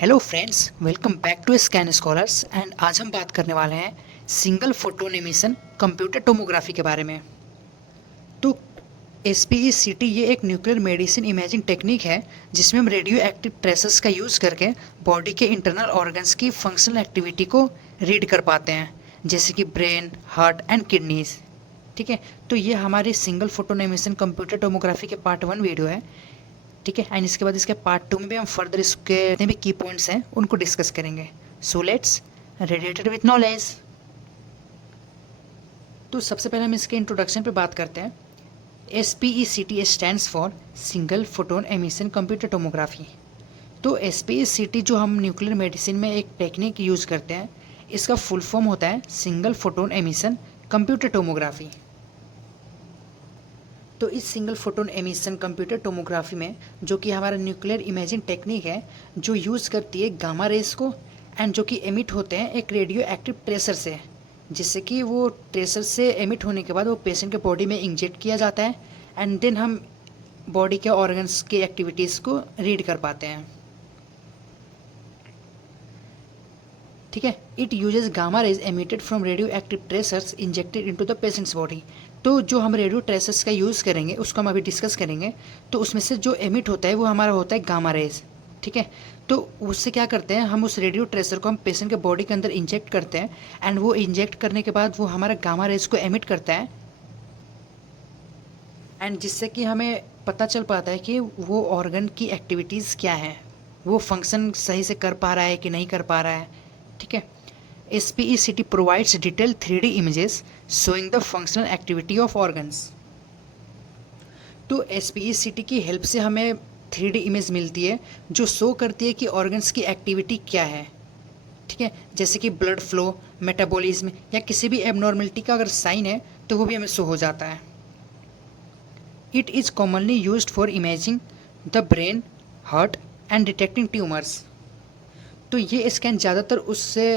Hello friends, welcome back to Scan Scholars and आज हम बात करने वाले हैं single photon emission computer tomography के बारे में। तो एसपीईसीटी ये एक न्यूक्लियर मेडिसिन इमेजिंग टेक्निक है जिसमें हम रेडियो एक्टिव ट्रेसेस का यूज़ करके बॉडी के इंटरनल ऑर्गन्स की फंक्शनल एक्टिविटी को रीड कर पाते हैं, जैसे कि ब्रेन, हार्ट एंड किडनीज। ठीक है, तो ये हमारी single photon emission computer tomography के पार्ट 1 वीडियो है। ठीक है, एंड इसके बाद इसके पार्ट 2 में भी हम फर्दर इसके जितने भी की पॉइंट्स हैं उनको डिस्कस करेंगे। So let's radiated with knowledge. तो सबसे पहले हम इसके इंट्रोडक्शन पे बात करते हैं। SPECT stands for single photon emission computer tomography. तो SPECT जो हम न्यूक्लियर मेडिसिन में एक टेक्निक यूज़ करते हैं, इसका फुल फॉर्म होता है single photon emission computer tomography. तो इस single photon emission computer tomography में जो कि हमारा न्यूक्लियर इमेजिंग टेक्निक है, जो यूज़ करती है गामा रेस को एंड जो कि एमिट होते हैं एक रेडियो एक्टिव ट्रेसर से, जिससे कि वो ट्रेसर से एमिट होने के बाद वो पेशेंट के बॉडी में इंजेक्ट किया जाता है एंड देन हम बॉडी के ऑर्गन्स की एक्टिविटीज़ को रीड कर पाते हैं। ठीक है, it uses gamma rays emitted from radio active tracers injected into the patients body. तो जो हम रेडियो ट्रेसर्स का यूज़ करेंगे उसको हम अभी डिस्कस करेंगे। तो उसमें से जो एमिट होता है वो हमारा होता है गामा रेज। ठीक है, तो उससे क्या करते हैं, हम उस रेडियो ट्रेसर को हम पेशेंट के बॉडी के अंदर इंजेक्ट करते हैं एंड वो इंजेक्ट करने के बाद वो हमारा गामा रेज को एमिट करता है एंड जिससे कि हमें पता चल पाता है कि वो ऑर्गन की एक्टिविटीज़ क्या हैं, वो फंक्शन सही से कर पा रहा है कि नहीं कर पा रहा है। ठीक है, SPECT provides detailed 3D images showing the functional activity of organs। तो SPECT की हेल्प से हमें 3D इमेज मिलती है जो शो करती है कि ऑर्गन्स की एक्टिविटी क्या है। ठीक है, जैसे कि ब्लड फ्लो, मेटाबॉलिज्म या किसी भी एबनॉर्मलिटी का अगर साइन है तो वो भी हमें शो हो जाता है। It is commonly used for imaging the brain, heart and detecting tumours. तो ये स्कैन ज़्यादातर उससे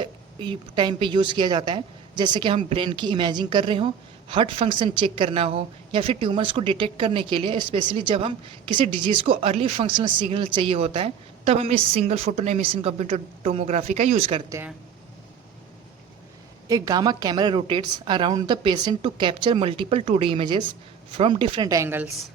टाइम पे यूज़ किया जाता है जैसे कि हम ब्रेन की इमेजिंग कर रहे हो, हार्ट फंक्शन चेक करना हो, या फिर ट्यूमर्स को डिटेक्ट करने के लिए, स्पेशली जब हम किसी डिजीज़ को अर्ली फंक्शनल सिग्नल चाहिए होता है, तब हम इस single photon emission computer tomography का यूज़ करते हैं। एक gamma camera rotates around the patient to capture multiple 2D images from different angles.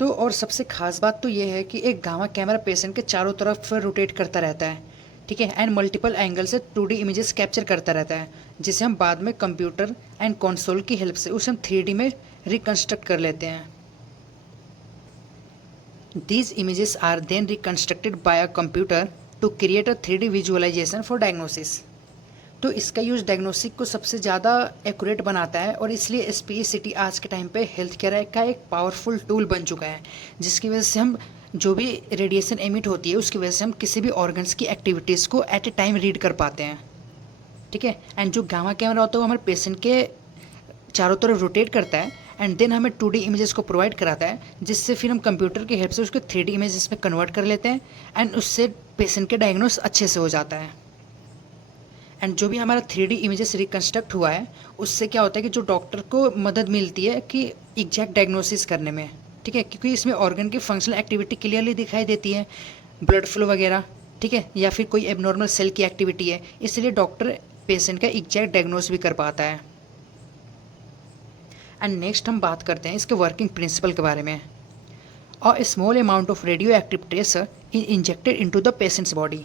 तो और सबसे खास बात तो ये है कि एक गामा कैमरा पेशेंट के चारों तरफ रोटेट करता रहता है। ठीक है, एंड मल्टीपल एंगल से 2D इमेजेस कैप्चर करता रहता है, जिसे हम बाद में कंप्यूटर एंड कंसोल की हेल्प से उसे हम 3D में रिकन्स्ट्रक्ट कर लेते हैं। These images are then reconstructed by a computer to create a 3D visualisation for diagnosis. तो इसका यूज़ डायग्नोस्टिक को सबसे ज़्यादा एक्यूरेट बनाता है और इसलिए SPECT आज के टाइम पे हेल्थ केयर का एक पावरफुल टूल बन चुका है, जिसकी वजह से हम जो भी रेडिएशन एमिट होती है उसकी वजह से हम किसी भी ऑर्गन्स की एक्टिविटीज़ को एट ए टाइम रीड कर पाते हैं। ठीक है, एंड जो गामा कैमरा होता है वो हमारे पेशेंट के चारों तरफ रोटेट करता है एंड देन हमें 2D इमेजेस को प्रोवाइड कराता है, जिससे फिर हम कंप्यूटर की हेल्प से उसको 3D इमेजेस में कन्वर्ट कर लेते हैं एंड उससे पेशेंट के डायग्नोस अच्छे से हो जाता है। एंड जो भी हमारा 3D इमेजेस रिकन्स्ट्रक्ट हुआ है उससे क्या होता है कि जो डॉक्टर को मदद मिलती है कि एग्जैक्ट डायग्नोसिस करने में। ठीक है, क्योंकि इसमें ऑर्गन की फंक्शनल एक्टिविटी क्लियरली दिखाई देती है, ब्लड फ्लो वगैरह। ठीक है, या फिर कोई एबनॉर्मल सेल की एक्टिविटी है, इसलिए डॉक्टर पेशेंट का एग्जैक्ट डायग्नोस भी कर पाता है। एंड नेक्स्ट हम बात करते हैं इसके वर्किंग प्रिंसिपल के बारे में। A small amount of radio active tracer is injected into the patients body.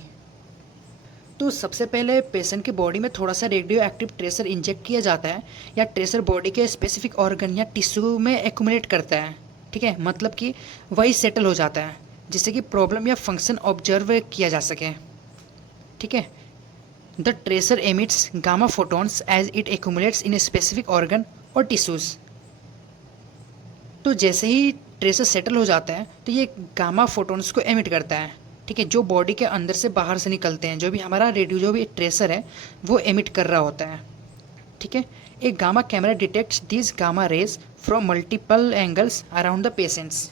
तो सबसे पहले पेशेंट की बॉडी में थोड़ा सा रेडियो एक्टिव ट्रेसर इंजेक्ट किया जाता है, या ट्रेसर बॉडी के स्पेसिफिक ऑर्गन या टिश्यू में एक्यूमुलेट करता है। ठीक है, मतलब कि वही सेटल हो जाता है, जिससे कि प्रॉब्लम या फंक्शन ऑब्जर्व किया जा सके। ठीक है, the tracer emits gamma photons as it accumulates in specific organ और टिश्यूज़। तो जैसे ही ट्रेसर सेटल हो जाता है तो ये गामा फोटॉन्स को एमिट करता है। ठीक है, जो बॉडी के अंदर से बाहर से निकलते हैं, जो भी हमारा रेडियो जो भी ट्रेसर है वो एमिट कर रहा होता है। ठीक है, एक gamma camera detects this gamma rays from multiple angles around the patients.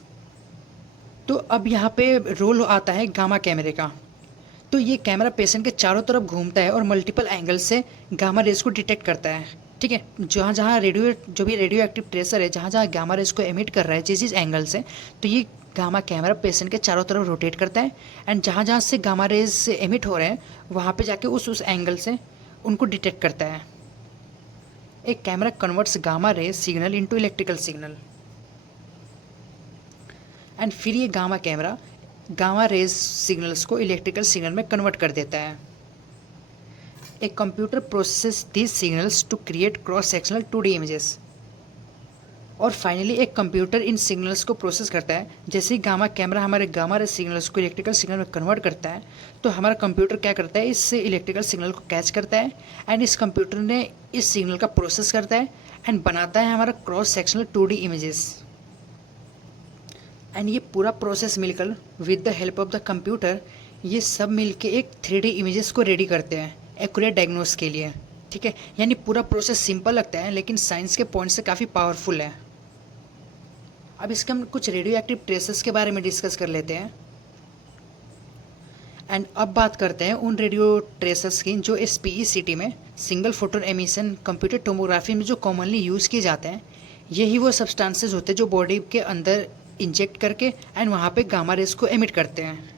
तो अब यहाँ पे रोल आता है गामा कैमरे का। तो ये कैमरा पेशेंट के चारों तरफ घूमता है और मल्टीपल एंगल से गामा रेज को डिटेक्ट करता है। ठीक है, जहाँ जहाँ रेडियो जो भी रेडियो एक्टिव ट्रेसर है, जहाँ जहाँ गामा रेज को एमिट कर रहा है जिस जिस एंगल से, तो ये गामा कैमरा पेशेंट के चारों तरफ रोटेट करता है एंड जहाँ जहाँ से गामा रेज से एमिट हो रहे हैं वहाँ पे जाके उस एंगल से उनको डिटेक्ट करता है। एक camera converts gamma rays signal into electrical signal and फिर ये gamma camera gamma rays signals को इलेक्ट्रिकल सिग्नल में कन्वर्ट कर देता है। एक computer process these signals to create cross sectional 2D images. और फाइनली एक कंप्यूटर इन सिग्नल्स को प्रोसेस करता है। जैसे ही गामा कैमरा हमारे गामा रे सिग्नल्स को इलेक्ट्रिकल सिग्नल में कन्वर्ट करता है तो हमारा कंप्यूटर क्या करता है, इस इलेक्ट्रिकल सिग्नल को कैच करता है एंड इस कंप्यूटर ने इस सिग्नल का प्रोसेस करता है एंड बनाता है हमारा cross sectional 2D images. And ये पूरा प्रोसेस मिलकर with the help of the computer ये सब मिलके एक 3D इमेजेस को रेडी करते हैं एक्यूरेट डायग्नोस के लिए। ठीक है, यानी पूरा प्रोसेस सिंपल लगता है लेकिन साइंस के पॉइंट से काफ़ी पावरफुल है। अब इसके हम कुछ रेडियो एक्टिव ट्रेसेस के बारे में डिस्कस कर लेते हैं एंड अब बात करते हैं उन रेडियो ट्रेसेस की जो SPECT में single photon emission computer tomography में जो कॉमनली यूज़ किए जाते हैं। यही वो सब्सटेंसेस होते हैं जो बॉडी के अंदर इंजेक्ट करके एंड वहाँ पे गामा रेस को एमिट करते हैं।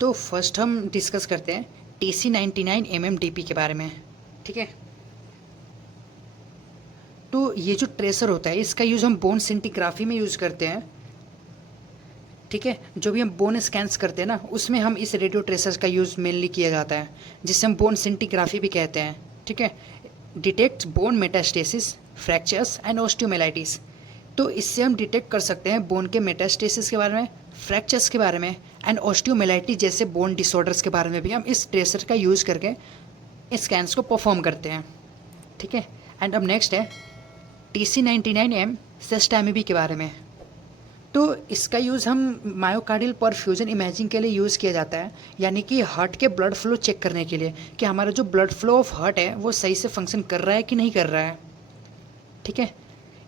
तो फर्स्ट हम डिस्कस करते हैं TC99 MMDP के बारे में। ठीक है, तो ये जो ट्रेसर होता है इसका यूज़ हम बोन सिंटिग्राफी में यूज़ करते हैं। ठीक है, जो भी हम बोन स्कैन्स करते हैं ना उसमें हम इस रेडियो ट्रेसर का यूज़ मेनली किया जाता है जिसे हम बोन सिंटिग्राफी भी कहते हैं। ठीक है, detect bone metastasis, fractures and osteomyelitis. तो इससे हम डिटेक्ट कर सकते हैं बोन के मेटास्टेसिस के बारे में, फ्रैक्चर्स के बारे में एंड ऑस्टियोमेलाइटिस जैसे बोन डिसऑर्डर्स के बारे में भी हम इस ट्रेसर का यूज़ करके स्कैन्स को परफॉर्म करते हैं। ठीक है, एंड अब नेक्स्ट है TC99M सेस्टामिबी के बारे में। तो इसका यूज़ हम मायोकार्डियल परफ्यूजन इमेजिंग के लिए यूज़ किया जाता है, यानी कि हार्ट के ब्लड फ्लो चेक करने के लिए कि हमारा जो ब्लड फ्लो ऑफ हार्ट है वो सही से फंक्शन कर रहा है कि नहीं कर रहा है। ठीक है,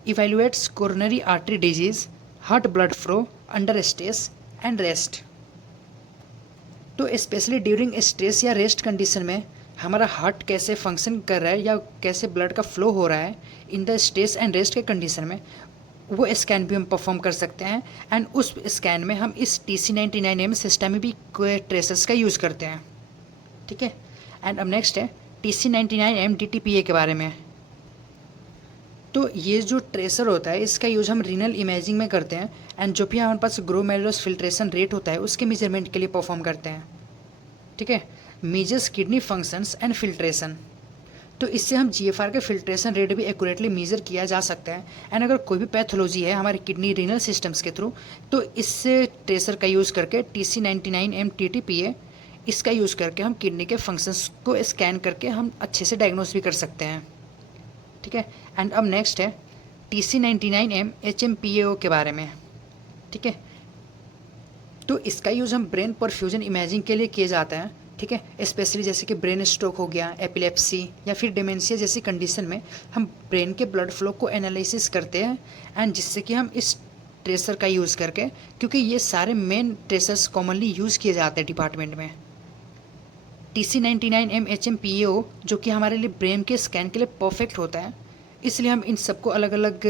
evaluates coronary artery disease, heart blood flow under stress and rest. तो स्पेशली ड्यूरिंग स्ट्रेस या रेस्ट कंडीशन में हमारा हार्ट कैसे फंक्शन कर रहा है या कैसे ब्लड का फ्लो हो रहा है in the stress and rest के कंडीशन में वो स्कैन भी हम परफॉर्म कर सकते हैं एंड उस स्कैन में हम इस TC99M सेस्टामिबी के ट्रेसर्स का यूज़ करते हैं। ठीक है, एंड अब नेक्स्ट है TC99M DTPA के बारे में। तो ये जो ट्रेसर होता है इसका यूज़ हम रीनल इमेजिंग में करते हैं एंड जो भी हमारे पास ग्लोमेरुलस फिल्ट्रेशन रेट होता है उसके मेजरमेंट के लिए परफॉर्म करते हैं। ठीक है, measures kidney functions and filtration. तो इससे हम GFR के फिल्ट्रेशन रेट भी एक्यूरेटली मेजर किया जा सकता है एंड अगर कोई भी पैथोलॉजी है हमारे किडनी रीनल सिस्टम्स के थ्रू तो इससे ट्रेसर का यूज़ करके TC99M TTPA इसका यूज़ करके हम किडनी के फंक्शंस को स्कैन करके हम अच्छे से डायग्नोस भी कर सकते हैं। ठीक है, एंड अब नेक्स्ट है TC99M HMPAO के बारे में। ठीक है, तो इसका यूज़ हम ब्रेन परफ्यूजन इमेजिंग के लिए किया जाता है। ठीक है, स्पेशली जैसे कि ब्रेन स्ट्रोक हो गया, एपिलेप्सी या फिर डिमेंशिया जैसी कंडीशन में हम ब्रेन के ब्लड फ्लो को एनालिसिस करते हैं एंड जिससे कि हम इस ट्रेसर का यूज़ करके, क्योंकि ये सारे मेन ट्रेसर्स कॉमनली यूज़ किए जाते हैं डिपार्टमेंट में। TC99M HMPAO जो कि हमारे लिए ब्रेन के स्कैन के लिए परफेक्ट होता है, इसलिए हम इन सबको अलग अलग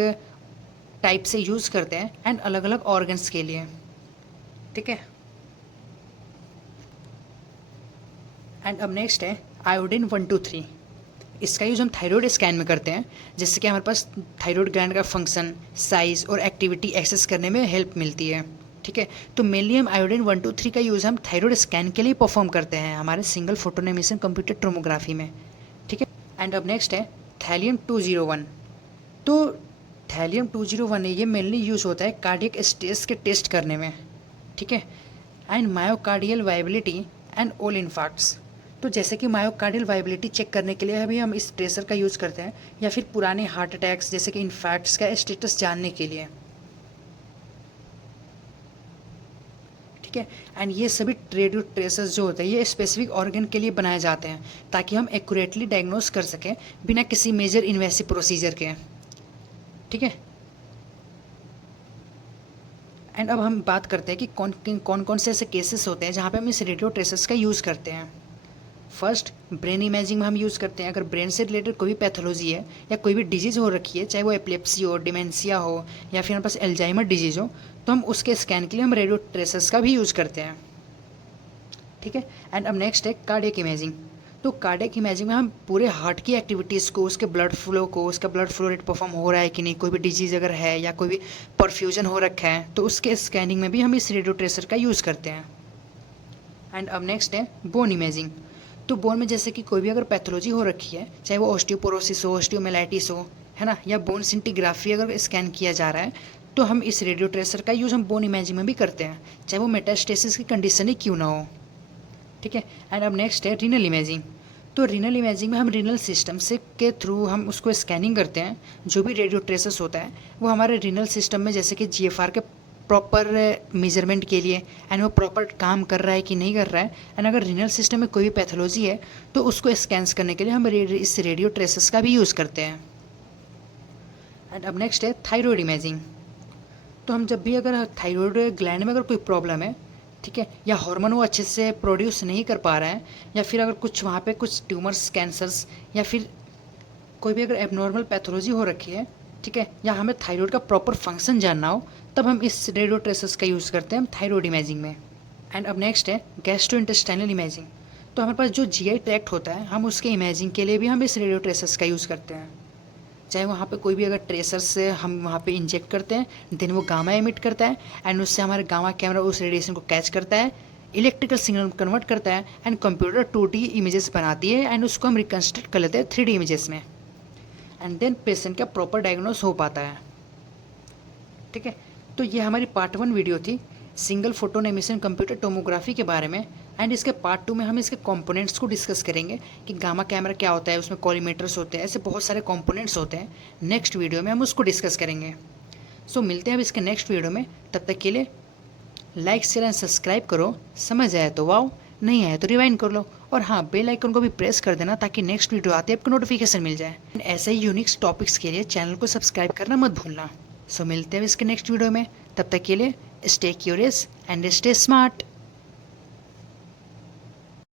टाइप से यूज़ करते हैं एंड अलग अलग ऑर्गन्स के लिए। ठीक है, एंड अब नेक्स्ट है आयोडीन 123। इसका यूज़ हम थायराइड स्कैन में करते हैं जिससे कि हमारे पास थायराइड ग्लैंड का फंक्शन, साइज और एक्टिविटी एक्सेस करने में हेल्प मिलती है। ठीक है, तो मेनली हम आयोडीन 123 का यूज़ हम थायराइड स्कैन के लिए परफॉर्म करते हैं हमारे single photon emission computer tomography में। ठीक है, एंड अब नेक्स्ट है थैलियम 201। तो थैलियम 201 ये मेनली यूज़ होता है कार्डियक स्ट्रेस के टेस्ट करने में। ठीक है, and myocardial viability and all infarcts. तो जैसे कि मायोकार्डियल वायबिलिटी चेक करने के लिए भी हम इस ट्रेसर का यूज़ करते हैं या फिर पुराने हार्ट अटैक्स जैसे कि इन्फार्क्ट्स का स्टेटस जानने के लिए। ठीक है, एंड ये सभी रेडियो ट्रेसर्स जो होते हैं ये स्पेसिफिक ऑर्गन के लिए बनाए जाते हैं ताकि हम एक्यूरेटली डायग्नोस कर सकें बिना किसी मेजर इन्वेसिव प्रोसीजर के। ठीक है, एंड अब हम बात करते हैं कि कौन कौन से ऐसे केसेस होते हैं जहाँ पे हम इस रेडियो ट्रेसर्स का यूज़ करते हैं। फर्स्ट, ब्रेन इमेजिंग में हम यूज़ करते हैं। अगर ब्रेन से रिलेटेड कोई भी पैथोलॉजी है या कोई भी डिजीज़ हो रखी है, चाहे वो एपिलेप्सी हो, डिमेंशिया हो या फिर हमारे पास एल्जाइमर डिजीज़ हो, तो हम उसके स्कैन के लिए हम रेडियो ट्रेसर्स का भी यूज़ करते हैं, ठीक है। एंड अब नेक्स्ट है कार्डियक इमेजिंग। तो कार्डियक इमेजिंग में हम पूरे हार्ट की एक्टिविटीज़ को, उसके ब्लड फ्लो को, उसका ब्लड फ्लो रेट परफॉर्म हो रहा है कि नहीं, कोई भी डिजीज़ अगर है या कोई भी परफ्यूजन हो रखा है, तो उसके स्कैनिंग में भी हम इस रेडियो ट्रेसर का यूज़ करते हैं। एंड अब नेक्स्ट है बोन इमेजिंग। तो बोन में जैसे कि कोई भी अगर पैथोलॉजी हो रखी है, चाहे वो ऑस्टियोपोरोसिस हो, ऑस्टियोमेलाइटिस हो, है ना, या बोन सिंटीग्राफी अगर स्कैन किया जा रहा है, तो हम इस रेडियो ट्रेसर का यूज़ हम बोन इमेजिंग में भी करते हैं, चाहे वो मेटास्टेसिस की कंडीशन ही क्यों ना हो, ठीक है। एंड अब नेक्स्ट है रीनल इमेजिंग। तो रीनल इमेजिंग में हम रीनल सिस्टम से के थ्रू हम उसको स्कैनिंग करते हैं, जो भी रेडियो ट्रेसेस होता है वो हमारे रीनल सिस्टम में, जैसे कि जीएफआर के प्रॉपर मेजरमेंट के लिए, एंड वो प्रॉपर काम कर रहा है कि नहीं कर रहा है, एंड अगर रीनल सिस्टम में कोई भी पैथोलॉजी है तो उसको स्कैन करने के लिए हम इस रेडियो ट्रेसेस का भी यूज़ करते हैं। एंड अब नेक्स्ट है थायराइड इमेजिंग। तो हम जब भी अगर थायराइड ग्लैंड में अगर कोई प्रॉब्लम है, ठीक है, या हार्मोन वो अच्छे से प्रोड्यूस नहीं कर पा रहा है, या फिर अगर कुछ वहाँ पे कुछ ट्यूमर्स, कैंसर्स, या फिर कोई भी अगर एबनॉर्मल पैथोलॉजी हो रखी है, ठीक है, या हमें थायराइड का प्रॉपर फंक्शन जानना हो, तब हम इस रेडियो ट्रेसेस का यूज़ करते हैं हम थायराइड इमेजिंग में। एंड अब नेक्स्ट है गैस्ट्रोइंटेस्टाइनल इमेजिंग। तो हमारे पास जो जीआई ट्रैक्ट होता है, हम उसके इमेजिंग के लिए भी हम इस रेडियो ट्रेसेस का यूज़ करते हैं, चाहे वहाँ पे कोई भी अगर ट्रेसर से हम वहाँ पे इंजेक्ट करते हैं, देन वो गामा एमिट करता है, एंड उससे हमारे गामा कैमरा उस रेडिएशन को कैच करता है, इलेक्ट्रिकल सिग्नल कन्वर्ट करता है, एंड कंप्यूटर 2D इमेजेस बनाती है, एंड उसको हम रिकन्स्ट्रक्ट कर लेते हैं 3D इमेजेस में, एंड देन पेशेंट का प्रॉपर डायग्नोस हो पाता है, ठीक है। तो ये हमारी पार्ट 1 वीडियो थी single photon emission computer tomography के बारे में, एंड इसके पार्ट 2 में हम इसके कंपोनेंट्स को डिस्कस करेंगे कि गामा कैमरा क्या होता है, उसमें कॉलीमेटर्स होते हैं, ऐसे बहुत सारे कंपोनेंट्स होते हैं। नेक्स्ट वीडियो में हम उसको डिस्कस करेंगे। सो मिलते हैं अब इसके नेक्स्ट वीडियो में, तब तक के लिए लाइक शेयर एंड सब्सक्राइब करो, समझ आया तो वाओ, नहीं आया तो रिवाइंड कर लो, और हाँ बेल आइकन को भी प्रेस कर देना ताकि नेक्स्ट वीडियो आते ही आपको नोटिफिकेशन मिल जाए। ऐसे ही यूनिक टॉपिक्स के लिए चैनल को सब्सक्राइब करना मत भूलना। सो मिलते हैं इसके नेक्स्ट वीडियो में, तब तक के लिए stay curious and stay smart.